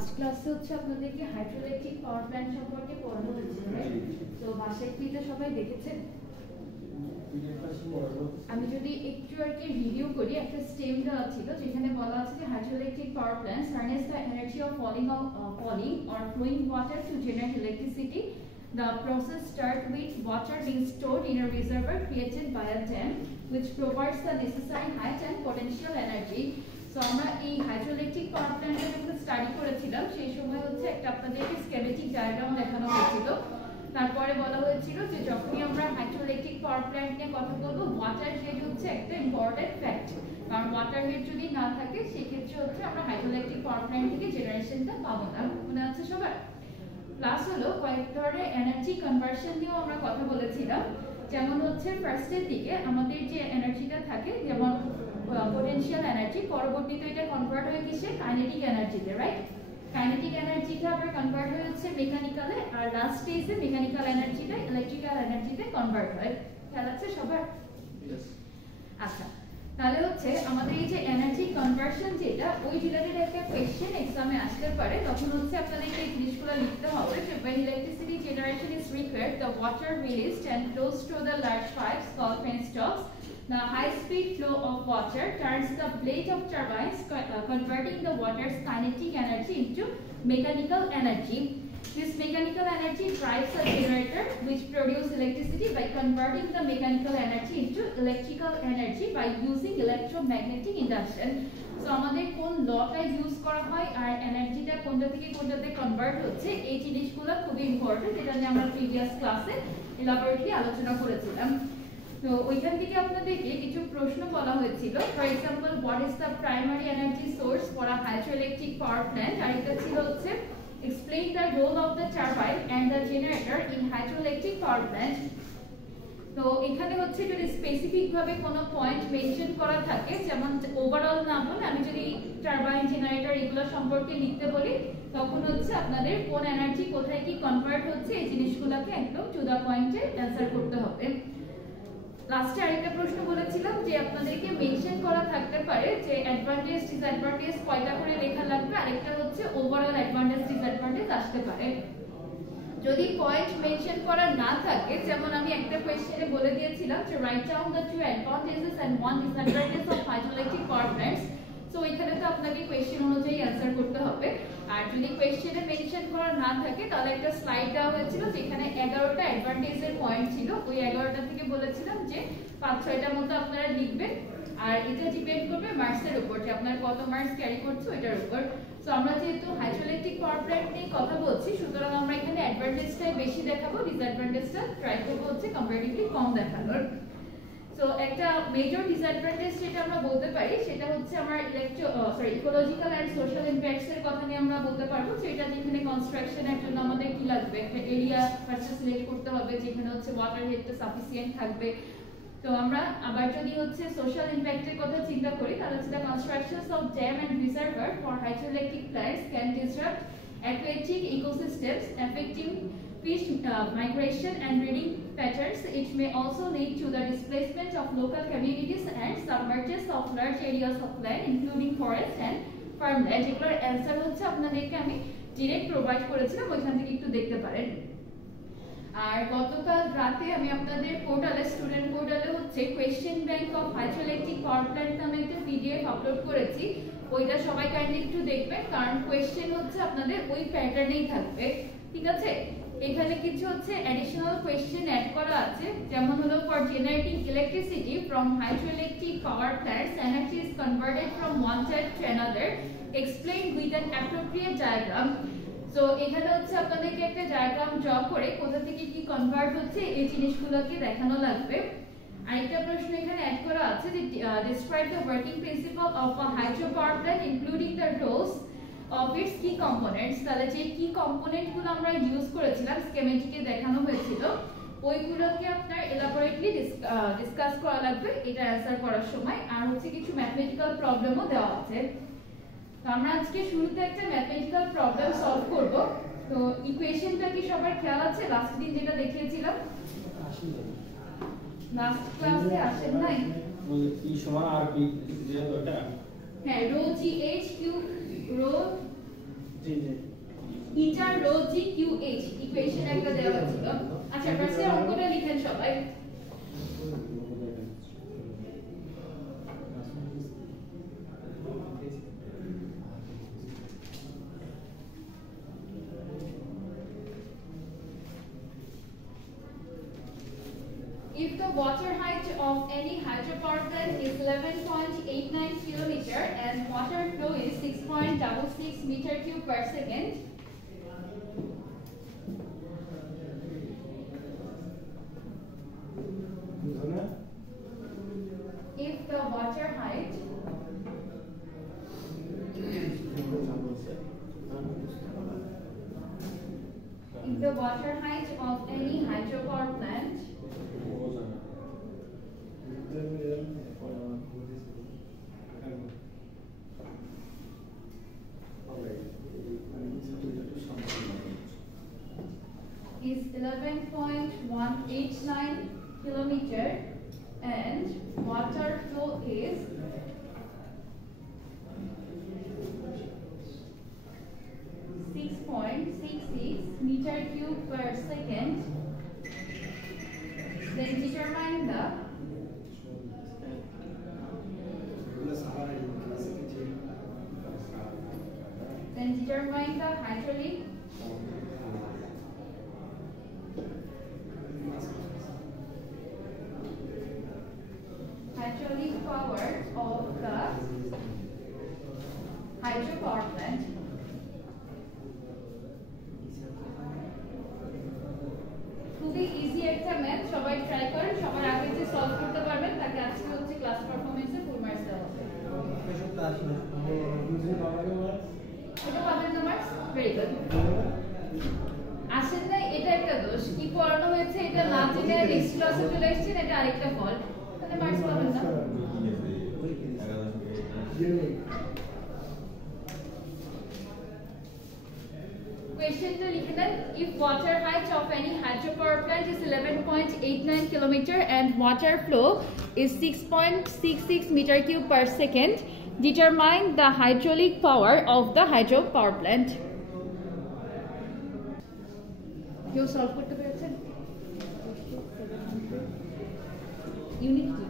Last ক্লাসে হচ্ছে আপনাদেরকে হাইড্রোইলেকট্রিক পাওয়ার প্ল্যান্ট সম্পর্কে পড়ানো হয়েছিল, রাইট? তো বাসায় কি এটা সবাই দেখেছেন? আমি যদি একটু আর কি রিভিউ করি, একটা স্টেম দেওয়া ছিল যেখানে বলা আছে যে hydroelectric power plants harness the energy of falling or flowing water to generate electricity. The process starts with water being stored in a reservoir created by a dam, which provides the necessary height and potential energy. So আমরা এই hydroelectric পাওয়ার প্ল্যান্টের যখন study করেছিলাম সেই সময় হচ্ছে একটা আপনাদেরকে স্কেমেটিক ডায়াগ্রাম দেখানো হয়েছিল। তারপরে বলা হয়েছিল যে যখনই আমরা হাইড্রোইলেকট্রিক পাওয়ার প্ল্যান্ট নিয়ে কথা বলবো, ওয়াটার হেড হচ্ছে একটা ইম্পর্টেন্ট ফ্যাক্ট, কারণ ওয়াটার হেড যদি না থাকে সেক্ষেত্রে হচ্ছে আমরা হাইড্রোইলেকট্রিক পাওয়ার প্ল্যান্ট থেকে জেনারেশনটা পাবো না। মনে আছে সবার? প্লাস হলো কয়েক ধরনের এনার্জি কনভার্সন নিয়েও আমরা কথা বলেছিলাম, যেমন হচ্ছে ফার্স্টের দিকে আমাদের যে এনার্জিটা থাকে, যেমন পোটেনশিয়াল এনার্জি, পরবর্তীতে এটা কনভার্ট হয়ে কিসে? Kinetic এনার্জিতে, right? কাইনেটিক এনার্জিটা আবার কনভার্ট হচ্ছে মেকানিক্যালে, আর লাস্ট স্টেজে মেকানিক্যাল এনার্জিটা ইলেকট্রিক্যাল এনার্জিতে কনভার্ট হয়। খেয়াল আছে সবার? আচ্ছা, তাহলে হচ্ছে আমাদের এই যে এনার্জি কনভার্সন যেটা, ওই রিলেটেড একটা কোশ্চেন এক্সামে আসতে পারে, তখন হচ্ছে আপনাদের এই জিনিসগুলো লিখতে হবে যে when electricity generation is required, the water released and flows through the large pipes called penstocks. The high-speed flow of water turns the blade of turbines, converting the water's kinetic energy into mechanical energy. This mechanical energy drives a generator which produces electricity by converting the mechanical energy into electrical energy by using electromagnetic induction. So আমাদের কোন লটা use করা হয় আর এনার্জিটা কোনটা থেকে কোনটাতে convert হচ্ছে, এই জিনিসগুলো খুবই ইম্পর্টেন্ট, যেটা নিয়ে আমরা প্রিভিয়াস ক্লাসে এলাবোরেটলি আলোচনা করেছিলাম। তো ওইখান থেকে আপনাদেরকে কিছু প্রশ্ন বলা হয়েছিল। For example, what is the primary energy source for a hydroelectric power plant, আর এটা ছিল হচ্ছে explain the role of the turbine and the generator in hydroelectric power plant. তো এখানে হচ্ছে যদি স্পেসিফিক ভাবে কোনো পয়েন্ট মেনশন করা থাকে, যেমন ওভারঅল না বলে আমি যদি টারবাইন, জেনারেটর এগুলো সম্পর্কে লিখতে বলি, তখন হচ্ছে আপনাদের কোন এনার্জি কোথায় কি কনভার্ট হচ্ছে এই জিনিসগুলোকে একদম টু দা পয়েন্টে অ্যানসার করতে হবে। লাস্টে আরেকটা প্রশ্ন বলেছিলাম যে আপনাদেরকে মেনশন করা থাকতে পারে যে অ্যাডভান্টেজ ডিসঅ্যাডভান্টেজ কয়টা করে লেখা লাগবে, আরেকটা হচ্ছে ওভারঅল অ্যাডভান্টেজ ডিসঅ্যাডভান্টেজ আসতে পারে। যদি পয়েন্ট মেনশন করা না থাকে, যেমন আমি একটা কোশ্চেনে বলে দিয়েছিলাম যে right down the two advantages and one disadvantage of hydroelectric power plants, so এখানে তো আপনাকে কোশ্চেন অনুযায়ী অ্যানসার করতে হবে। আর যদি কোশ্চেনে মেনশন করা না থাকে তাহলে একটা স্লাইড দেওয়া হয়েছিল যেখানে 11টা অ্যাডভান্টেজের পয়েন্ট ছিল, ওই 11টা থেকে বলেছিলাম যে 5-6টার মতো আপনারা লিখবেন, আর এটা ডিপেন্ড করবে মার্কসের উপর, যে আপনার কত মার্কস ক্যারি করছে ওইটার উপর। সো আমরা যেহেতু হাইড্রোইলেকট্রিক পাওয়ার প্ল্যান্ট নিয়ে কথা বলছি, সুতরাং আমরা এখানে অ্যাডভান্টেজটাই বেশি দেখাবো, ডিসঅ্যাডভান্টেজটা ট্রাই করবো হচ্ছে কম্পারেটিভলি কম দেখানোর। সো একটা মেজর ডিসঅ্যাডভান্টেজ যেটা আমরা বলতে পারি সেটা হচ্ছে আমার ইকোলজিক্যাল এন্ড সোশ্যাল ইমপ্যাক্টস এর কথা নিয়ে আমরা বলতে পারবো, যেটা যেখানে কনস্ট্রাকশনের জন্য আমাদের কি লাগবে, একটা এরিয়া ফার্স্ট সিলেক্ট করতে হবে যেখানে হচ্ছে ওয়াটার হেডটা সাফিসিয়েন্ট থাকবে। তো আমরা আবার যদি হচ্ছে সোশ্যাল ইমপ্যাক্টের কথা চিন্তা করি, তাহলে হচ্ছে the constructions of dam and reservoir for hydroelectric plants can disrupt aquatic ecosystems, affecting fish migration and breeding patterns. It may also lead to the displacement of local communities and submergence of large areas of land, including forest and farmland. এগুলোর answer হচ্ছে আপনাদেরকে আমি direct provide করেছিলাম, ওইখান থেকে একটু দেখতে পারেন। আর গতকাল রাতে আমি আপনাদের পোর্টালে, স্টুডেন্ট পোর্টালে হচ্ছে question bank of hydroelectric power plant নামে একটা পিডিএফ আপলোড করেছি, ওইটা সবাই কাইন্ডলি একটু দেখবেন, কারণ কোয়েশ্চেন হচ্ছে আপনাদের ওই প্যাটার্নেই থাকবে, ঠিক আছে? এখানে কিছু হচ্ছে অ্যাডিশনাল কোয়েশ্চেন অ্যাড করা আছে, যেমন হলো for generating electricity from hydroelectric power plants, energy is converted from one type to another, explain with an appropriate diagram. So এখানে হচ্ছে আপনাদেরকে একটা ডায়াগ্রাম ড্র করে কোথা থেকে কি কনভার্ট হচ্ছে এই জিনিসগুলোকে দেখানো লাগবে। আরেকটা প্রশ্ন এখানে অ্যাড করা আছে যে describe the working principle of a hydro power plant including the roles of its key components। তাহলে যে কি কম্পোনেন্টগুলো আমরা ইউজ করেছিলাম স্কেমেটিকে দেখানো হয়েছিল, ওইগুলোকে আপনার এলাবোরেটলি ডিসকাস করা লাগবে এটা অ্যানসার করার সময়। আর হচ্ছে কিছু ম্যাথমেটিক্যাল প্রবলেমও দেওয়া আছে। তো আমরা আজকে শুরুতে একটা ম্যাথমেটিক্যাল প্রবলেম সলভ করব। তো ইকুয়েশনটা কি সবার খেয়াল আছে? লাস্ট দিন যেটা দেখিয়েছিলাম, লাস্ট ক্লাসে আসেন নাই? ওই E সমান RP যেটা ওটা, হ্যাঁ, rho G H cube rho eta rho G Q H equation একটা দেওয়া ছিল। আচ্ছা ফার্স্টে অঙ্কটা লিখেন সবাই। If the water height of any hydropower plant is 11.89 km and water flow is 6.66 meter cube per second, if the water height of any hydropower plant is 11.189 kilometer and water flow is 6.66 meter cube per second, then determine the hydraulic power of the hydropower plant. খুবই easy একটা math, সবাই try করেন। সবার আগে যে solve করতে পারবেন তাকে আজকে হচ্ছে ক্লাস পারফরম্যান্সে ফুল মার্কস দেওয়া হবে। এটা পাবেন না মার্কস? Very good. আসেন নাই এটা একটা দোষ, কি পড়ানো হয়েছে এটা না জেনে নেক্সট ক্লাসে চলে এসেছেন, এটা আরেকটা ফল্ট, তাহলে মার্কস পাবেন না। Question to লিখে দেন, if water height of any hydropower plant is 11.89 km and water flow is 6.66 meter cube per second, determine the hydraulic power of the hydropower plant. কেউ সলভ করতে পেরেছেন? ইউনিট কি?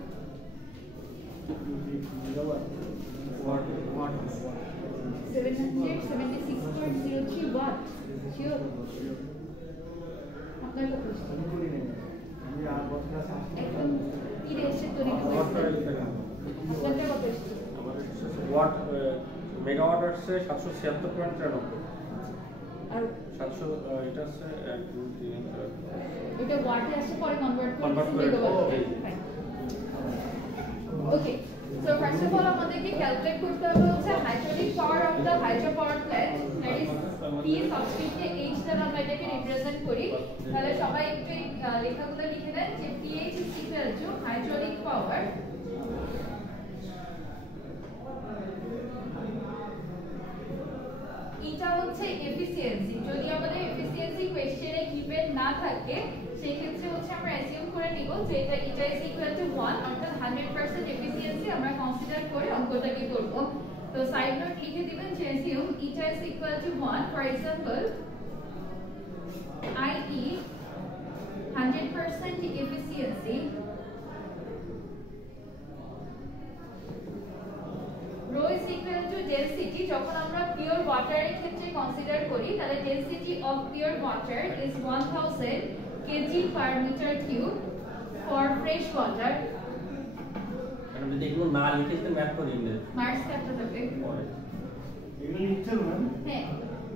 What? 776.03 watt. Sure. আপনার কত? আমি আর বলতে আছে। একদম কি রেশে তৈরি করতে? আপনার কত এসেছে? ওয়াট মেগাওয়াট আসছে 776.93 আর 700 এটা আছে 1 2 3 4 এটা ওয়াটে আসছে, পরে কনভার্ট করে okay. So first of all আমাদেরকে ক্যালকুলেট করতে হবে হচ্ছে hydraulic power of the hydropower plant, that is P সাবস্ক্রিপ্টে H দ্বারা আমরা এটাকে রিপ্রেজেন্ট করি। তাহলে সবাই একটু লেখাগুলো লিখে দেন যে PH is equal to hydraulic পাওয়ার এটা হচ্ছে এফিসিয়েন্সি। যদি আমাদের এফিসিয়েন্সি কোশ্চেনে গিভেন না থাকে সেই ক্ষেত্রে হচ্ছে আমরা অ্যাজিউম করে নিব যে এটা ইজ ইকুয়াল টু 1, অর্থাৎ 100% এফিসিয়েন্সি আমরা কনসিডার করে অঙ্কটাকে করব। তো সাইড নোট লিখে দিবেন যে assume eta is equal to 1, for example i.e. 100% efficiency rho is equal to density। যখন আমরা পিওর ওয়াটারের ক্ষেত্রে কনসিডার করি তাহলে density of pure water is 1000 kg per meter cube for fresh water। মানে যদি এগুলো না লিখে দিতে ম্যাথ করি এমনি মার্কস কাটতে হবে। এগুলো লিখতে হবে না? হ্যাঁ,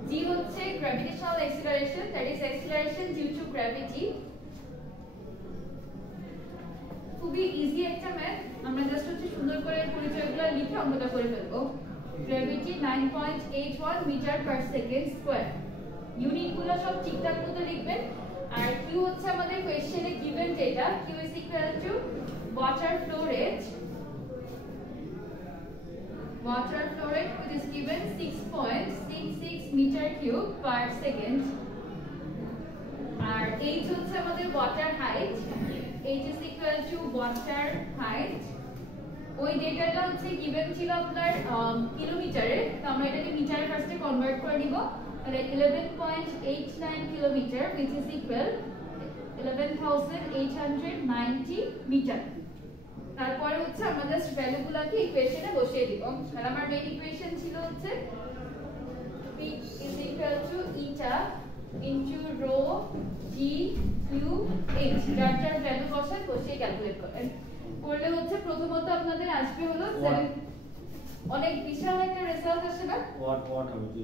g হচ্ছে gravitational acceleration, that is acceleration due to gravity. খুবই ইজি একটা ম্যাথ, আমরা জাস্ট হচ্ছে সুন্দর করে পরিচয়গুলো লিখে অঙ্কটা করে ফেলবো। Gravity 9.81 meter per second square. ইউনিটগুলো সব ঠিকঠাক মতো লিখবেন। আর q হচ্ছে আমাদের কোশ্চেনে গিভেন যেটা q is equal to water flow rate which is given 6.66 meter cube per second। R h হচ্ছে আমাদের water height, h is equal to water height ওই ডেটাটা হচ্ছে গিভেন ছিল আপনার কিলোমিটারে, তো আমরা এটাকে মিটারে ফার্স্টে কনভার্ট করে নিব। তাহলে 11.89 kilometre which is equal 11,890 metre. তারপরে হচ্ছে আমরা জাস্ট ভ্যালুগুলোকে ইকুয়েশনে বসিয়ে দিব। তাহলে আমার মেইন ইকুয়েশন ছিল হচ্ছে p is equal to eta into rho g q h, যার যার ভ্যালু বসিয়ে ক্যালকুলেট করেন। করলে হচ্ছে প্রথমত আপনাদের আসবে হলো অনেক বিশাল একটা রেজাল্ট আসে না, ওয়াট হবে কি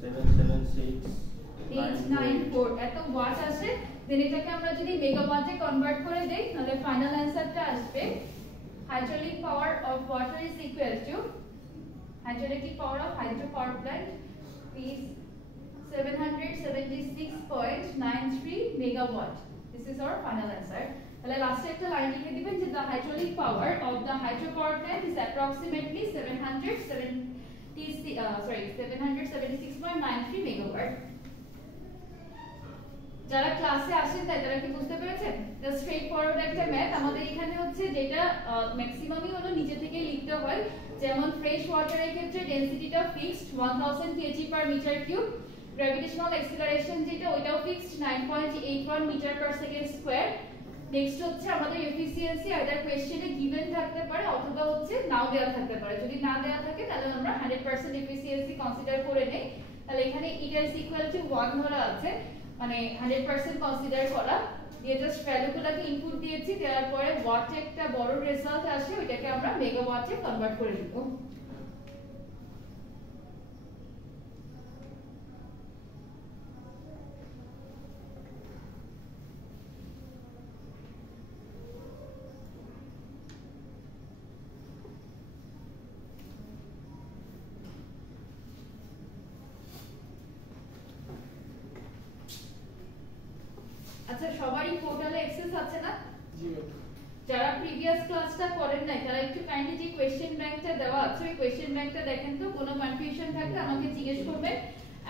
776 এত ওয়াট আসে। দেন এটাকে আমরা যদি মেগাওয়াটে কনভার্ট করে দেই তাহলে ফাইনাল অ্যানসারটা আসবে hydraulic power of water is equal to hydraulic power of hydro power plant is 776.93 megawatt. This is our final answer. তাহলে লাস্টে একটা লাইন লিখে দিবেন যে the hydraulic power of the hydro power plant is approximately 776.93 megawatt. যারা ক্লাসে আসেন তারা কি বুঝতে পেরেছেন? জাস্ট স্ট্রেট ফরওয়ার্ড একটা ম্যাথ। আমাদের এখানে হচ্ছে যেটা ম্যাক্সিমামই হলো নিজে থেকে লিখতে হয়, যেমন ফ্রেশ ওয়াটারের ক্ষেত্রে ডেনসিটিটা fixed 1000 kg per meter cube, gravitational acceleration যেটা ওইটাও fixed 9.81 meter per second square. Next হচ্ছে আমাদের এফিসিয়েন্সি আইদার কোশ্চেনে গিভেন থাকতে পারে অথবা হচ্ছে নাও দেয়া থাকতে পারে। যদি না দেয়া থাকে তাহলে আমরা 100% এফিসিয়েন্সি কনসিডার করে নেই। তাহলে এখানে এটা ইজ ইকুয়াল টু 1 ধরা আছে, মানে 100% কনসিডার করা দিয়ে জাস্ট ভ্যালুগুলোকে ইনপুট দিয়েছি, দেওয়ার পরে ওয়াটে একটা বড় রেজাল্ট আসে, ওইটাকে আমরা মেগাওয়াটে কনভার্ট করে দিব। আচ্ছা, সবারই পোর্টালে অ্যাক্সেস আছে না? জি। যারা প্রিভিয়াস ক্লাসটা করেন নাই তারা একটু কাইন্ডলি যে কোশ্চেন ব্যাংকটা দেওয়া আছে ওই কোশ্চেন ব্যাংকটা দেখেন তো, কোনো কনফিউশন থাকলে আমাকে জিজ্ঞেস করবেন।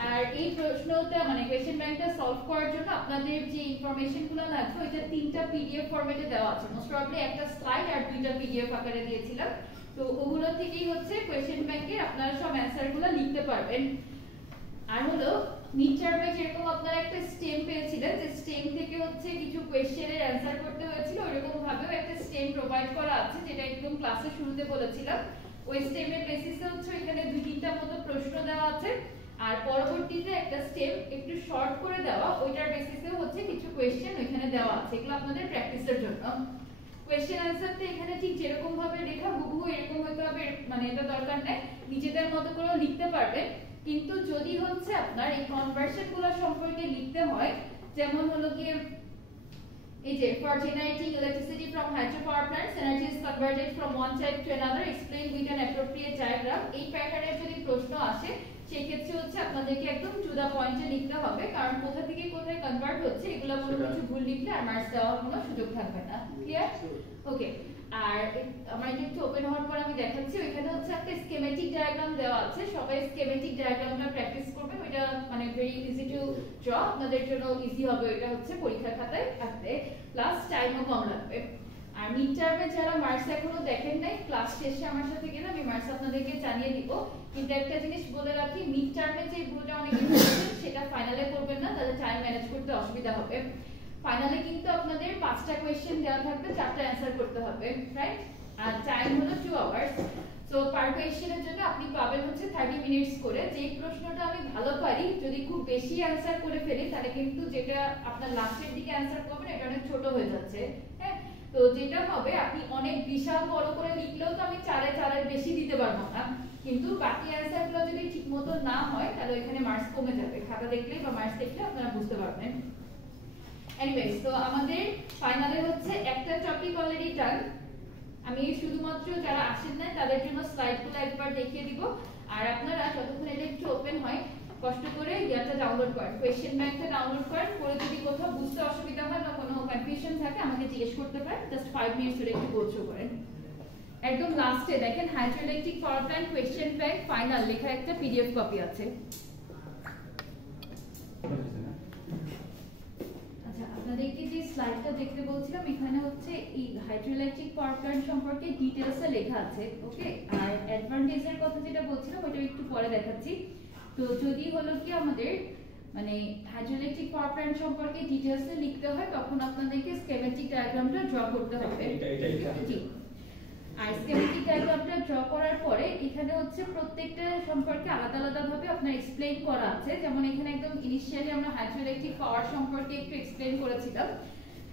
আর এই প্রশ্নটা মানে কোশ্চেন ব্যাংকটা সলভ করার জন্য আপনাদের যে ইনফরমেশনগুলো লাগবে ওইটা 3টা পিডিএফ ফরম্যাটে দেওয়া আছে। মোস্ট প্রবাবলি একটা স্লাইড আর 2টা পিডিএফ আকারে দিয়েছিলাম। তো ওগুলো থেকেই হচ্ছে কোশ্চেন ব্যাংকে আপনারা সব অ্যানসারগুলো লিখতে পারবেন। আর হলো মিড টার্মে যেরকম আপনারা একটা স্টেম পেয়েছিলেন, যে স্টেম থেকে হচ্ছে কিছু কোশ্চেনের অ্যানসার করতে হয়েছিল, ওইরকম ভাবেও একটা স্টেম প্রোভাইড করা আছে যেটা একদম ক্লাসে শুরুতে বলেছিলাম। ওই স্টেমের বেসিসে হচ্ছে এখানে 2-3টা মতো প্রশ্ন দেওয়া আছে, আর পরবর্তীতে একটা স্টেম একটু শর্ট করে দেওয়া, ওইটার বেসিসে হচ্ছে কিছু কোশ্চেন ওইখানে দেওয়া আছে। এগুলো আপনাদের প্র্যাকটিসের জন্য। কোশ্চেন অ্যানসারটা এখানে ঠিক যেরকম ভাবে লেখা হুবহু এরকম হতে হবে মানে এটা দরকার নেই, নিজেদের মতো করে লিখতে পারবেন। কিন্তু যদি হচ্ছে আপনার এই কনভার্সনগুলো সম্পর্কে লিখতে হয়, যেমন হলো কি এই যে for generating electricity from hydropower plants energy is converted from one type to another explain with an appropriate diagram, এই প্যাটার্নের যদি প্রশ্ন আসে সেই ক্ষেত্রে হচ্ছে আপনাদেরকে একদম টু দা পয়েন্টে লিখতে হবে, কারণ কোথা থেকে কোথায় কনভার্ট হচ্ছে এগুলো কোনো কিছু ভুল লিখলে আর মার্কস দেওয়ার কোনো সুযোগ থাকবে না। ক্লিয়ার? ওকে। আর আমার এটা একটু ওপেন হওয়ার পর আমি দেখাচ্ছি, ওইখানে হচ্ছে একটা স্কেমেটিক ডায়াগ্রাম দেওয়া আছে, সবাই স্কেমেটিক ডায়াগ্রামটা প্র্যাকটিস করবেন। ওইটা মানে ভেরি ইজি টু ড্র, আপনাদের জন্য ইজি হবে। এটা হচ্ছে পরীক্ষার খাতায় আঁকতে, প্লাস টাইমও কম লাগবে। আর মিড টার্মে যারা মার্কস এখনো দেখেন নাই, ক্লাস শেষে আমার সাথে গেলে আমি মার্কস আপনাদেরকে জানিয়ে দিব। কিন্তু একটা জিনিস বলে রাখি, মিড টার্মে যে ভুলটা অনেকে করবেন সেটা ফাইনালে করবেন না, তাহলে টাইম ম্যানেজ করতে অসুবিধা হবে। ফাইনালে কিন্তু আপনাদের 5টা কোশ্চেন দেওয়া থাকবে, 4টা অ্যানসার করতে হবে, রাইট? আর টাইম হলো 2 আওয়ার্স। সো পার কোশ্চেনের জন্য আপনি পাবেন হচ্ছে 30 মিনিটস করে। যে প্রশ্নটা আমি ভালো পারি, যদি খুব বেশি অ্যানসার করে ফেলি তাহলে কিন্তু যেটা আপনার লাস্টের দিকে অ্যানসার করবেন এটা অনেক ছোট হয়ে যাচ্ছে, হ্যাঁ? তো যেটা হবে আপনি অনেক বিশাল বড় করে লিখলেও তো আমি 4-এর বেশি দিতে পারবো না, কিন্তু বাকি অ্যানসারগুলো যদি ঠিকমতো না হয় তাহলে এখানে মার্কস কমে যাবে। খাতা দেখলেই বা মার্কস দেখলে আপনারা বুঝতে পারবেন। এনিওয়েজ, তো আমাদের ফাইনালে হচ্ছে একটা টপিক অলরেডি ডান। আমি শুধুমাত্র যারা আসেন না তাদের জন্য স্লাইডগুলো একবার দেখিয়ে দিব, আর আপনারা যতক্ষণ এটা একটু ওপেন হয় কষ্ট করে ইয়াটা ডাউনলোড করেন, কোশ্চেন ব্যাংকটা ডাউনলোড করেন। করে যদি কোথাও বুঝতে অসুবিধা হয় বা কোনো কনফিউশন থাকে আমাকে জিজ্ঞেস করতে পারেন। জাস্ট 5 মিনিটস ধরে একটু গোথ্রু করেন। একদম লাস্টে দেখেন hydroelectric power plant question bank final লেখা একটা পিডিএফ কপি আছে। আচ্ছা আপনাদেরকে যে স্লাইডটা দেখতে বলছিলাম এখানে হচ্ছে এই হাইড্রোইলেকট্রিক পাওয়ার প্ল্যান্ট সম্পর্কে ডিটেইলসে লেখা আছে ওকে আর অ্যাডভান্টেজের কথা যেটা বলছিলাম ওটা একটু পরে দেখাচ্ছি তো যদি হলো কি আমাদের মানে হাইড্রোইলেকট্রিক পাওয়ার প্ল্যান্ট সম্পর্কে ডিটেইলসে লিখতে হয় তখন আপনাদেরকে স্কেমেটিক ডায়াগ্রামটা ড্র করতে হবে জি আর স্কেমেটিক ডায়াগ্রামটা ড্র করার পরে এখানে হচ্ছে প্রত্যেকটা সম্পর্কে আলাদা আলাদা ভাবে আপনার এক্সপ্লেইন করা আছে যেমন এখানে একদম ইনিশিয়ালি আমরা হাইড্রোইলেকট্রিক পাওয়ার সম্পর্কে একটু এক্সপ্লেইন করেছিলাম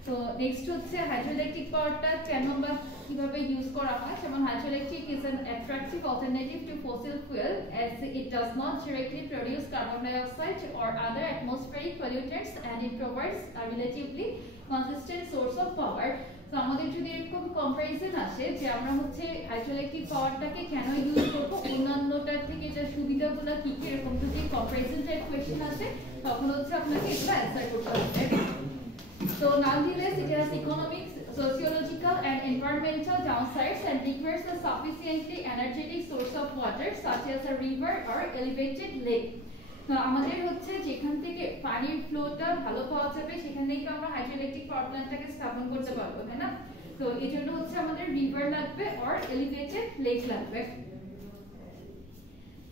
তো নেক্সট হচ্ছে হাইড্রোইলেকট্রিক পাওয়ারটা কেন বা কিভাবে ইউজ করা হয় যেমন hydroelectric is an attractive alternative to fossil fuel as it does not directly produce carbon dioxide or other atmospheric pollutants and it provides a relatively consistent source of power তো আমাদের যদি এরকম কম্পারিজন আসে যে আমরা হচ্ছে হাইড্রোইলেকট্রিক পাওয়ারটাকে কেন use করব অন্যান্যটার থেকে এটা সুবিধাগুলো কি কি এরকম যদি কম্পারিজন টাইপ কোশ্চেন আসে তখন হচ্ছে আপনাকে এটা অ্যানসার করতে হবে So nonetheless, it has economic, sociological and environmental downsides and requires a sufficiently energetic source of water such as a river or elevated lake. তো আমাদের হচ্ছে যেখান থেকে পানির ফ্লোটা ভালো পাওয়া যাবে সেখান থেকে আমরা হাইড্রোইলেকট্রিক পাওয়ার প্ল্যান্টটাকে স্থাপন করতে পারবো তাই না তো এই জন্য হচ্ছে আমাদের রিভার লাগবে অর এলিভেটেড লেক লাগবে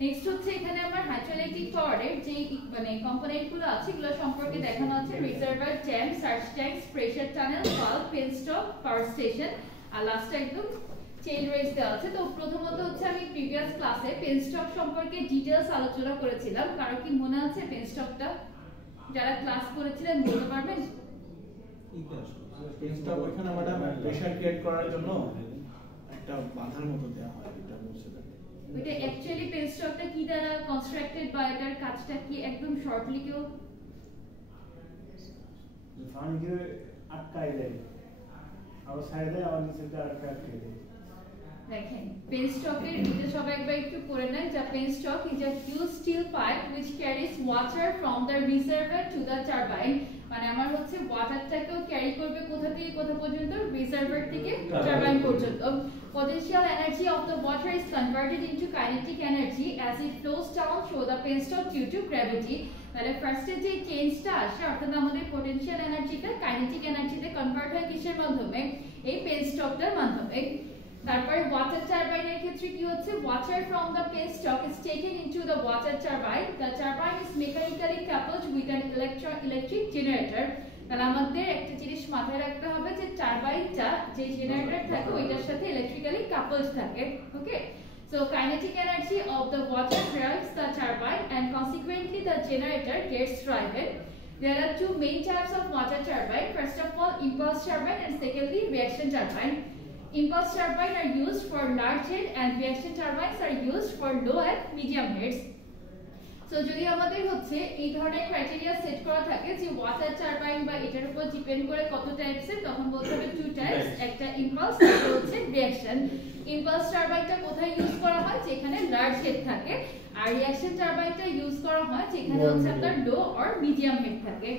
নেক্সট হচ্ছে এখানে আমরা হাইড্রোইলেকট্রিক পাওয়ারের যে মানে কম্পোনেন্টগুলো আছে এগুলো সম্পর্কে দেখানো আছে reservoir dam surge tanks pressure tunnel valve penstock power station আর লাস্টে একদম চেইন রেস দেওয়া আছে তো প্রথমত হচ্ছে আমি প্রিভিয়াস ক্লাসে পেনস্টক সম্পর্কে ডিটেইলস আলোচনা করেছিলাম কারো কি মনে আছে পেনস্টকটা যারা ক্লাস করেছিলেন বলতে পারবেন পেনস্টক ওখানে ম্যাডাম প্রেসার ক্রিয়েট করার জন্য একটা বাধার মতো দেওয়া হয় এটা বলছে ওইটা অ্যাকচুয়ালি পেনস্টকটা কি দ্বারা কনস্ট্রাক্টেড বা এটার কাজটা কি একদম শর্টলি কেউ ফান দিয়ে আটকাই দেয় আবার সাইডে আবার নিচেতে আটকাই দেয় দেখেন পেনস্টকের এটা সবাই একবার একটু পড়ে নেন যা penstock is a huge steel pipe which carries water from the reservoir to the turbine মানে আমার হচ্ছে ওয়াটারটাকেও ক্যারি করবে কোথা থেকে কোথা পর্যন্ত রিজার্ভার থেকে টারবাইন পর্যন্ত potential energy of the water is converted into kinetic energy as it flows down through the penstock due to gravity তাহলে ফার্স্টে যে চেঞ্জটা আসে অর্থাৎ আমাদের পোটেনশিয়াল এনার্জিটা কাইনেটিক এনার্জিতে কনভার্ট হয় কিসের মাধ্যমে এই পেনস্টকটার মাধ্যমে তারপর ওয়াটার টারবাইনের ক্ষেত্রে কি হচ্ছে water from the penstock is taken into the water turbine the turbine is mechanically coupled with an electric generator তাহলে আমাদের একটা জিনিস মাথায় রাখতে হবে যে টারবাইনটা যে জেনারেটর থাকে ওইটার সাথে ইলেকট্রিক্যালি কাপলড থাকে ওকে so kinetic energy of the water drives the turbine and consequently the generator gets driven there are two main types of water turbine first of all impulse turbine and secondly reaction turbine impulse turbine are used for large head and reaction turbines are used for low and medium heads so যদি আমাদের হচ্ছে এই ধরনের criteria set করা থাকে যে water turbine বা এটার উপর ডিপেন্ড করে কত টাইপসের তখন বলতে হবে টু টাইপস একটা ইম্পালস আর হচ্ছে রিঅ্যাকশন ইম্পালস টারবাইনটা কোথায় ইউজ করা হয় যেখানে লার্জ হেড থাকে আর রিঅ্যাকশন টারবাইনটা ইউজ করা হয় যেখানে হচ্ছে আপনার লো অর মিডিয়াম হেড থাকে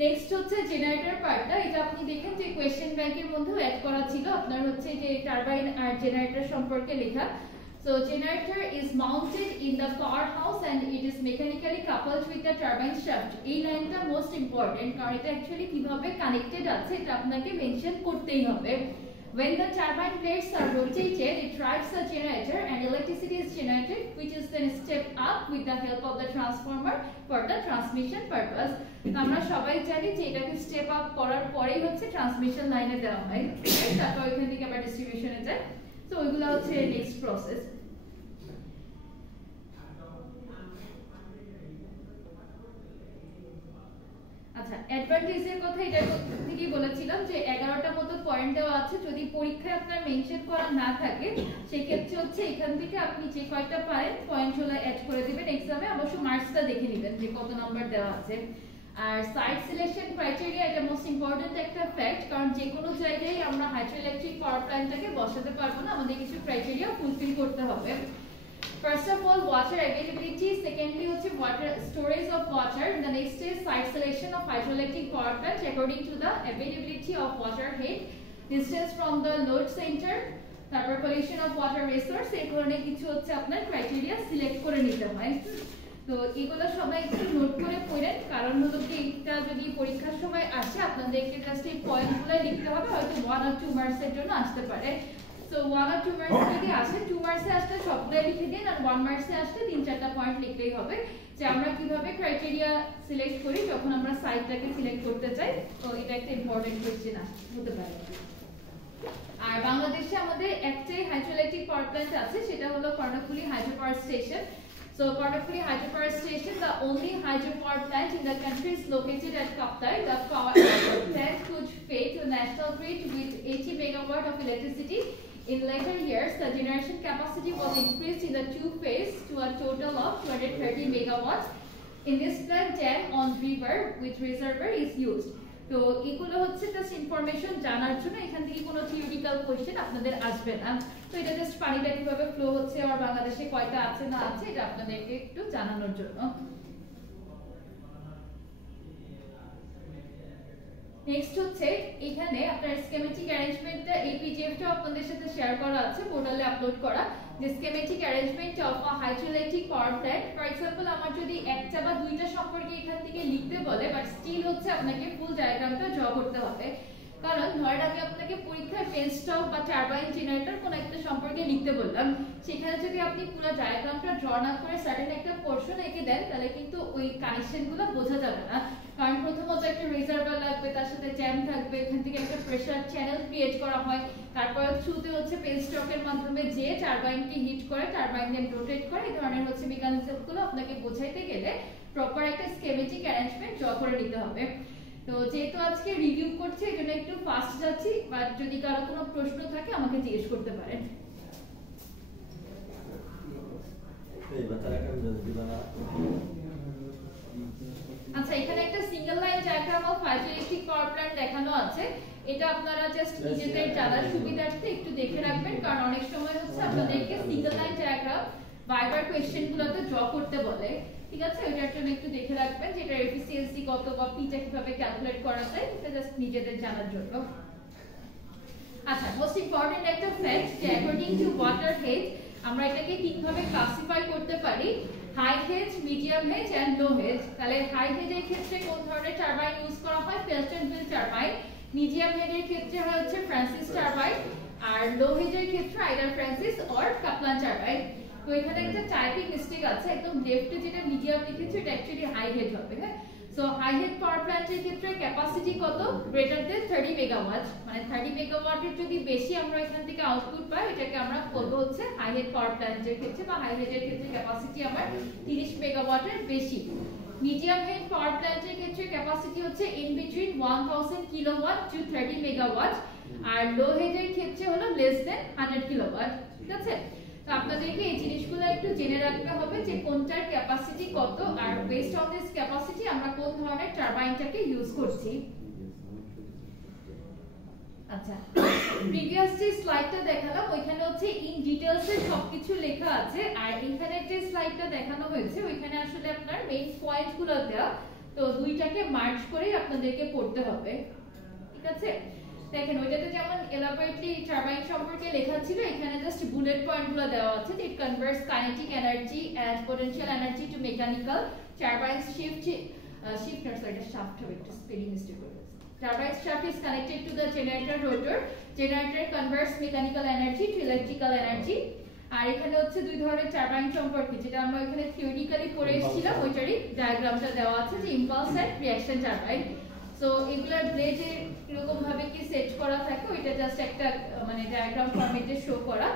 নেক্সট হচ্ছে জেনারেটর পার্টটা এটা আপনি দেখেন যে কোশ্চেন ব্যাংকের মধ্যেও অ্যাড করা ছিল আপনার হচ্ছে যে টারবাইন আর জেনারেটর সম্পর্কে লেখা So generator is mounted in the powerhouse and it is mechanically coupled with the turbine shaft. এই লাইনটা মোস্ট ইম্পর্টেন্ট কারণ এটা অ্যাকচুয়ালি কিভাবে কানেক্টেড আছে এটা আপনাকে মেনশন করতেই হবে When the turbine blades are rotated, it drives the generator and electricity is generated, which is then stepped up with the help of the transformer for the transmission purpose. আমরা সবাই জানি যে এটাকে স্টেপ আপ করার পরেই হচ্ছে transmission লাইনে দেওয়া হয় তারপর ওইখান থেকে আবার ডিস্ট্রিবিউশনে যায় তো ওইগুলো হচ্ছে নেক্সট প্রসেস আচ্ছা অ্যাডভান্টেজের কথা এটা থেকেই বলেছিলাম যে 11টা মতো পয়েন্ট দেওয়া আছে যদি পরীক্ষায় আপনার মেনশন করা না থাকে সেই ক্ষেত্রে হচ্ছে এখান থেকে আপনি যে কয়টা পারেন পয়েন্ট হলো অ্যাড করে দিবেন এক্সামে অবশ্য মার্কসটা দেখে নেবেন যে কত নাম্বার দেওয়া আছে আর সাইট সিলেকশন ক্রাইটেরিয়া এটা মোস্ট ইম্পর্টেন্ট একটা ফ্যাক্ট কারণ যে কোনো জায়গায় আমরা হাইড্রোইলেকট্রিক পাওয়ার প্ল্যান্টটাকে বসাতে পারবো না আমাদের কিছু ক্রাইটেরিয়া ফুলফিল করতে হবে First of all, water availability. Secondly, water storage of water. The next is site selection of hydroelectric power plant according to the availability of water head, distance from the load center, pollution of water resource. এই ধরনের কিছু হচ্ছে আপনার criteria select করে নিতে হয়। তো এগুলো সবাই একটু নোট করে পড়েন, কারণ হলো কি এটা যদি পরীক্ষার সময় আসে আপনাদেরকে জাস্ট এই পয়েন্টগুলো লিখতে হবে, হয়তো 1 or 2 মার্কসের জন্য আসতে পারে। সো 1 or 2 মার্কস যদি আসে, 2 মার্কসে আসলে সবগুলো লিখে দিন, আর 1 মার্কসে আসলে 3-4টা পয়েন্ট লিখতেই হবে যে আমরা কিভাবে ক্রাইটেরিয়া সিলেক্ট করি যখন আমরা সাইটটাকে সিলেক্ট করতে চাই। তো এটা একটা ইম্পর্টেন্ট কোশ্চেন হতে পারে। আর বাংলাদেশে আমাদের একটাই হাইড্রোইলেকট্রিক পাওয়ার প্ল্যান্ট আছে, সেটা হলো Karnaphuli hydro power station. So Konnafuli Hydropower Station, the only hydropower plant in the country, is located at Kaptar. The power plant could feed to national grid with 80 megawatt of electricity. In later years, the generation capacity was increased in the two phases to a total of 230 megawatts. In this plant, dam on river with reservoir is used. তো এগুলো হচ্ছে just information জানার জন্য, এখান থেকে কোনো theoretical question আপনাদের আসবে না। তো এটা জাস্ট পানিটা কিভাবে ফ্লো হচ্ছে আর বাংলাদেশে কয়টা আছে না আছে এটা আপনাদেরকে একটু জানানোর জন্য। নেক্সট হচ্ছে এখানে আপনার স্কিমেটিক অ্যারেঞ্জমেন্টটা, এই পিডিএফটা আপনাদের সাথে শেয়ার করা আছে, পোর্টালে আপলোড করা, যে schematic arrangement of a hydroelectric power plant. For example আমার যদি একটা বা দুইটা সম্পর্কে এখান থেকে লিখতে বলে, বাট স্টিল হচ্ছে আপনাকে ফুল ডায়াগ্রামটা ড্র করতে হবে। কারণ ধরেন আমি আপনাকে পরীক্ষায় পেন স্টক বা টারবাইন জেনারেটর কোন একটা সম্পর্কে লিখতে বললাম, সেখানে যদি আপনি পুরো ডায়াগ্রামটা ড্র না করে সার্টেন একটা পোরশন এঁকে দেন, তাহলে কিন্তু ওই কানেকশনগুলো বোঝা যাবে না। কারণ প্রথমত একটা রিজার্ভার লাগবে, তার সাথে জ্যাম থাকবে, এখান থেকে একটা প্রেসার চ্যানেল ক্রিয়েট করা হয়, তারপর থ্রুতে হচ্ছে পেন স্টকের মাধ্যমে যে টারবাইনকে হিট করে, টারবাইন দেন রোটেট করে, এই ধরনের হচ্ছে মেকানিজমগুলো আপনাকে বোঝাইতে গেলে প্রপার একটা স্কিমেটিক অ্যারেঞ্জমেন্ট ড্র করে নিতে হবে। তো যেহেতু আজকে রিভিউ করছি এজন্য একটু ফাস্ট যাচ্ছি, বাট যদি কারো কোনো প্রশ্ন থাকে আমাকে জিজ্ঞেস করতে পারেন। আচ্ছা, এখানে একটা single line diagram of hydroelectric power plant দেখানো আছে, এটা আপনারা জাস্ট নিজেদের জানার সুবিধার্থে একটু দেখে রাখবেন, কারণ অনেক সময় হচ্ছে আপনাদেরকে সিঙ্গেল লাইন ডায়াগ্রাম বাইবার কোশ্চেনগুলোতে ড্র করতে বলে, ঠিক আছে? ওটার জন্য একটু দেখে রাখবেন যে এটার এফিসিয়েন্সি কত বা পিটা কিভাবে ক্যালকুলেট করা যায়, এটা জাস্ট নিজেদের জানার জন্য। আচ্ছা, মোস্ট ইম্পর্টেন্ট একটা ফ্যাক্ট যে অ্যাকর্ডিং টু ওয়াটার হেড আমরা এটাকে তিনভাবে ক্লাসিফাই করতে পারি, high head, medium head and low head. তাহলে হাই হেডের ক্ষেত্রে কোন ধরনের টারবাইন ইউজ করা হয়? Pelton wheel turbine. মিডিয়াম হেডের ক্ষেত্রে হচ্ছে ফ্রান্সিস টারবাইন, আর লো হেডের ক্ষেত্রে either Francis or Kaplan turbine. তো এখানে একটা টাইপিং মিস্টেক আছে, একদম লেফটে যেটা মিডিয়াম লিখেছে এটা অ্যাকচুয়ালি হাই হেড হবে। হ্যাঁ, সো হাই হেড পাওয়ার প্ল্যান্টের ক্ষেত্রে ক্যাপাসিটি কত? গ্রেটার দেন 30 মেগাওয়াট, মানে 30 মেগাওয়াটের যদি বেশি আমরা এখান থেকে আউটপুট পাই এটাকে আমরা বলবো হচ্ছে হাই হেড পাওয়ার প্ল্যান্টের ক্ষেত্রে, বা হাই হেডের ক্ষেত্রে ক্যাপাসিটি আমার 30 মেগাওয়াটের বেশি। মিডিয়াম হেড পাওয়ার প্ল্যান্টের ক্ষেত্রে ক্যাপাসিটি হচ্ছে in between 1000 kilowatt to 30 megawatt, আর লো হেডের ক্ষেত্রে হলো লেস দেন 100 কিলোওয়াট, ঠিক আছে? তো আপনাদেরকে এই জিনিসগুলো একটু জেনে রাখতে হবে যে কোনটার ক্যাপাসিটি কত, are based on this capacity আমরা কোন ধরনের টারবাইনটাকে ইউজ করছি। আচ্ছা, প্রিভিয়াস যে স্লাইডটা দেখালাম ওইখানে হচ্ছে ইন ডিটেইলস এ সবকিছু লেখা আছে, আর এখানে যে স্লাইডটা দেখানো হয়েছে ওইখানে আসলে আপনার মেইন পয়েন্টগুলো দেওয়া, তো দুইটাকে মার্জ করে আপনাদেরকে পড়তে হবে, ঠিক আছে? দেখেন ওইটাতে যেমন এলাবোরেটলি টারবাইন সম্পর্কে লেখা ছিল, এখানে জাস্ট বুলেট পয়েন্টগুলো দেওয়া আছে। It converts kinetic energy and potential energy to mechanical. Turbine shaft এটা শাফট হবে, একটু স্পেলিং মিস্টেক হয়েছে। Turbine shaft is connected to the generator rotor. Generator converts mechanical energy to electrical energy. আর এখানে হচ্ছে দুই ধরনের টারবাইন সম্পর্কে যেটা আমরা এখানে থিওরিটিক্যালি পড়ে এসেছিলাম, ওইটারই ডায়াগ্রামটা দেওয়া আছে যে impulse and reaction turbine. So এগুলার ব্লেডে এরকম ভাবে কি সেট করা থাকে ওইটা জাস্ট একটা মানে ডায়াগ্রাম ফরম্যাটে শো করা।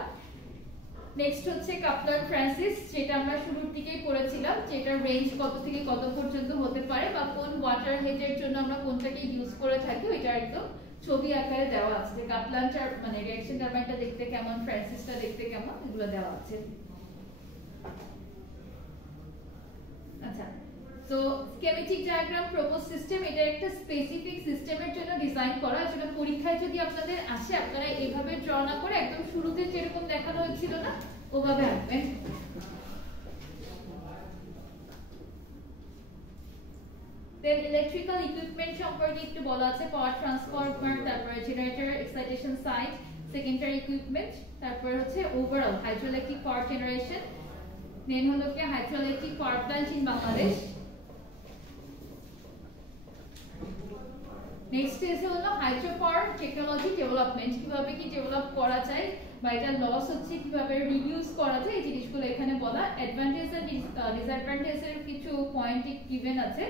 নেক্সট হচ্ছে কাপলার ফ্রান্সিস, যেটা আমরা শুরুর দিকেই পড়েছিলাম, যেটার রেঞ্জ কত থেকে কত পর্যন্ত হতে পারে বা কোন ওয়াটার হেডের জন্য আমরা কোনটাকে ইউজ করে থাকি ওইটা একদম ছবি আকারে দেওয়া আছে, যে কাপলানটার মানে রিঅ্যাকশন টারবাইনটা দেখতে কেমন, ফ্রান্সিসটা দেখতে কেমন, এগুলো দেওয়া আছে। আচ্ছা, so schematic diagram propose system, এটা একটা স্পেসিফিক সিস্টেমের জন্য ডিজাইন করা, যেটা পরীক্ষায় যদি আপনাদের আসে আপনারা এইভাবে ড্র না করে একদম শুরুতে যেরকম দেখানো হয়েছিল না ওভাবে আঁকবেন। দেন ইলেকট্রিক্যাল ইকুইপমেন্ট সম্পর্কে একটু বলা আছে, পাওয়ার ট্রান্সফরমার, তারপরে generator, excitation site, secondary equipment, তারপর হচ্ছে overall hydroelectric power generation, then হলো কি hydroelectric power plant in Bangladesh. Next এসে হলো হাইড্রো পাওয়ার টেকনোলজি ডেভেলপমেন্ট, কিভাবে কি ডেভেলপ করা যায় বা এটা লস হচ্ছে কিভাবে রিডিউস করা যায় এই জিনিসগুলো এখানে বলা। অ্যাডভান্টেজ এন্ড ডিসঅ্যাডভান্টেজের কিছু পয়েন্ট গিভেন আছে।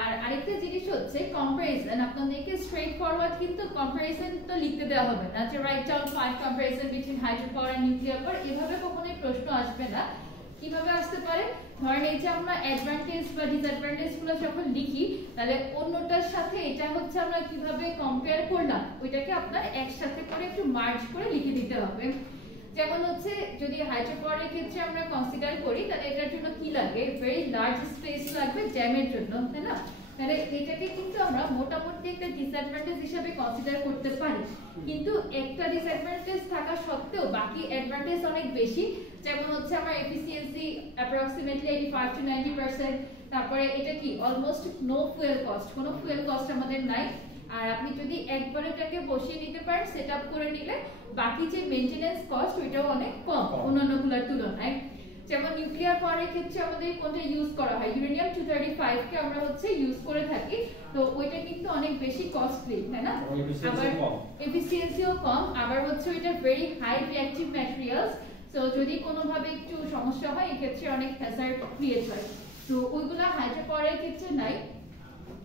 আর আরেকটা জিনিস হচ্ছে কম্পারিজন, আপনাদেরকে স্ট্রেট ফরওয়ার্ড কিন্তু কম্পারিজন তো লিখতে দেওয়া হবে না যে right down 5 comparison between hydro power and nuclear power, এভাবে কখনোই প্রশ্ন আসবে না। কিভাবে আসতে পারে, ধরেন এই যে আমরা অ্যাডভান্টেজ বা ডিসঅ্যাডভান্টেজ গুলো যখন লিখি তাহলে অন্যটার সাথে এটা হচ্ছে আমরা কিভাবে কম্পেয়ার করলাম ওইটাকে আপনার একসাথে করে একটু মার্জ করে লিখে দিতে হবে। যেমন হচ্ছে যদি হাইড্রো পাওয়ারের ক্ষেত্রে আমরা কনসিডার করি তাহলে এটার জন্য কি লাগে, ভেরি লার্জ স্পেস লাগবে জ্যামের জন্য, তাই না? তাহলে এটাকে কিন্তু আমরা মোটামুটি একটা ডিসঅ্যাডভান্টেজ হিসেবে কনসিডার করতে পারি, কিন্তু একটা ডিসঅ্যাডভান্টেজ থাকা সত্ত্বেও বাকি অ্যাডভান্টেজ অনেক বেশি। যেমন হচ্ছে আমার এফিসিয়েন্সি অ্যাপ্রক্সিমেটলি 85 to 90%, তারপরে এটা কি অলমোস্ট নো ফুয়েল কস্ট, কোনো ফুয়েল কস্ট আমাদের নাই। আর আপনি যদি একবারে এটাকে বসিয়ে নিতে পারেন সেটআপ করে নিলে বাকি যে মেইনটেনেন্স কস্ট ওইটাও অনেক কম অন্যান্যগুলোর তুলনায়। যেমন নিউক্লিয়ার পাওয়ারের ক্ষেত্রে আমাদের কোনটা ইউজ করা হয়, ইউরেনিয়াম 235 কে আমরা হচ্ছে ইউজ করে থাকি, তো ওইটা কিন্তু অনেক বেশি কস্টলি, তাই না? আবার এফিসিয়েন্সিও কম, আবার হচ্ছে ওইটা very high reactive materials, so যদি কোনোভাবে একটু সমস্যা হয় এই ক্ষেত্রে অনেক হ্যাজার্ড ক্রিয়েট হয়, তো ওইগুলা হাইড্রো পাওয়ারের ক্ষেত্রে নাই।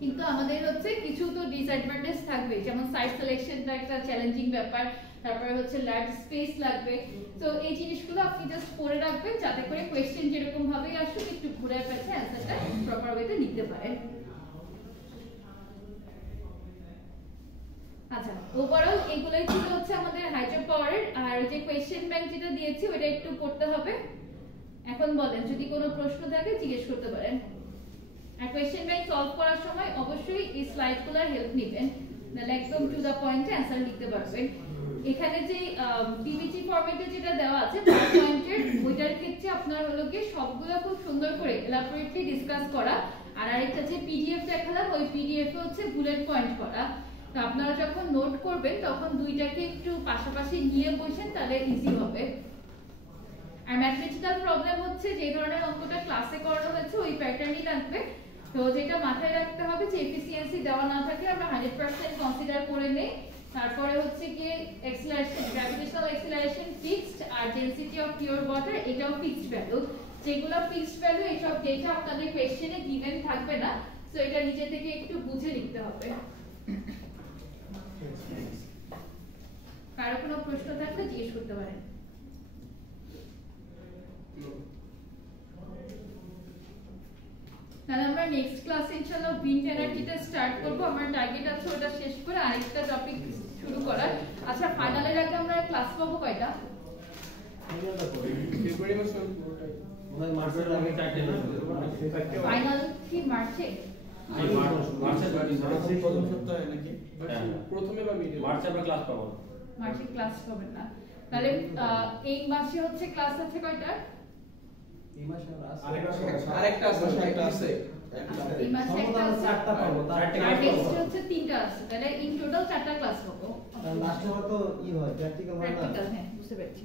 কিন্তু আমাদের হচ্ছে কিছু তো ডিসঅ্যাডভান্টেজ থাকবে, যেমন সাইট সিলেকশনটা একটা চ্যালেঞ্জিং ব্যাপার, তারপরে হচ্ছে লার্জ স্পেস লাগবে। তো এই জিনিসগুলো আপনি জাস্ট পড়ে রাখবেন যাতে করে কোশ্চেন যেরকম ভাবে আসুক একটু ঘুরে পেছে অ্যান্সারটা প্রপার ওয়েতে লিখতে পারেন। আচ্ছা, ওভারঅল এগুলাই ছিল হচ্ছে আমাদের হাইড্রো পাওয়ারের। আর যে কোশ্চেন ব্যাংক যেটা দিয়েছি ওটা একটু পড়তে হবে। এখন বলেন যদি কোনো প্রশ্ন থাকে জিজ্ঞেস করতে পারেন। আর কোশ্চেন ব্যাংক সলভ করার সময় অবশ্যই এই স্লাইডগুলোর হেল্প নেবেন, নাহলে একদম টু দা পয়েন্টে অ্যানসার লিখতে পারবেন। এখানে যে পিপিটি ফরম্যাটে যেটা দেওয়া আছে পয়েন্টের ওইটার ক্ষেত্রে আপনার হলো কি সবগুলো খুব সুন্দর করে এলাবোরেটলি ডিসকাস করা, আর আরেকটা যে পিডিএফ দেখালাম ওই পিডিএফ এ হচ্ছে বুলেট পয়েন্ট করা। তো আপনারা যখন নোট করবেন তখন দুইটাকে একটু পাশাপাশি নিয়ে বসেন তাহলে ইজি হবে। আর ম্যাথমেটিক্যাল প্রবলেম হচ্ছে যে ধরনের অঙ্কটা ক্লাসে করানো হয়েছে ওই প্যাটার্নই লাগবে। তো যেটা মাথায় রাখতে হবে যে এফিসিয়েন্সি দেওয়া না থাকে আমরা 100% কনসিডার করে নেই। তারপরে হচ্ছে কি অ্যাক্সিলারেশন, গ্র্যাভিটেশনাল অ্যাক্সিলারেশন ফিক্সড, আর ডেনসিটি অফ পিওর ওয়াটার এটাও ফিক্সড ভ্যালু। যেগুলো ফিক্সড ভ্যালু এইসব ডেটা আপনাদের কোশ্চেনে গিভেন থাকবে না, সো এটা নিজে থেকে একটু বুঝে লিখতে হবে। কারো কোনো প্রশ্ন থাকলে জিজ্ঞেস করতে পারেন। তাহলে আমরা নেক্সট ক্লাসে ইনশাআল্লাহ উইন্ড এনার্জিটা স্টার্ট করব। আমার টার্গেট আছে ওটা শেষ করে আরেকটা টপিক শুরু করার। আচ্ছা, ফাইনালের আগে আমরা ক্লাস পাবো কয়টা? ফেব্রুয়ারি মাসে পুরোটাই মানে মার্চের আগে 4টে ফাইনাল কি মার্চে? মার্চের প্রথম সপ্তাহে নাকি প্রথমে বা মিডে মার্চে আমরা ক্লাস পাবো, মার্চে ক্লাস পাবেন না। তাহলে এই মাসে হচ্ছে ক্লাস আছে কয়টা? এই মাসে আরেকটা আছে এই মাসে একটা আছে, 4টা পাবো, আর নেক্সট হচ্ছে 3টা আছে। তাহলে ইন টোটাল 4টা ক্লাস পাবো। লাস্টে হয়তো ই হয় প্র্যাকটিক্যাল হয় না। প্র্যাকটিক্যাল, হ্যাঁ বুঝতে পারছি।